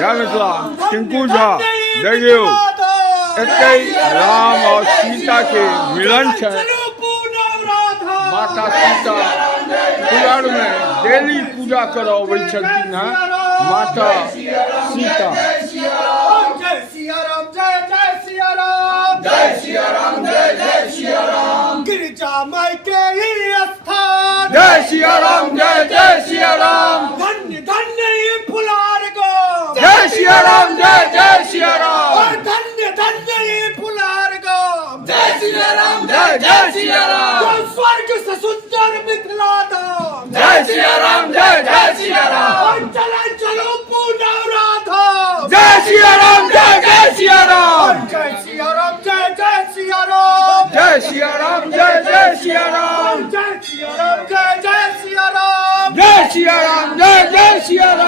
या मित्रा टिंकू झा देखियो इतने राम और सीता के मिलन है। माता सीता पुराण में डेली पूजा करो वही छलती ना माता सीता। जय सिया राम जय जय सिया राम जय सिया राम जय जय सिया राम गिरिजा माई के ही स्थान जय सिया राम जय जय सिया राम धन्य धन्य ये फुलार गो जय सिया राम जय जय सिया राम और धन्य धन्य ये फुलार गो जय सिया राम जय जय सिया राम जो स्वर्ग से सुंदर मिथिला धाम जय सिया राम जय जय सिया राम और चले चलो पूनम राधा जय सिया राम जय जय सिया राम जय सिया राम जय जय सिया राम जय सिया राम जय जय सिया राम जय सिया राम जय जय सिया राम जय सिया राम जय जय सिया राम।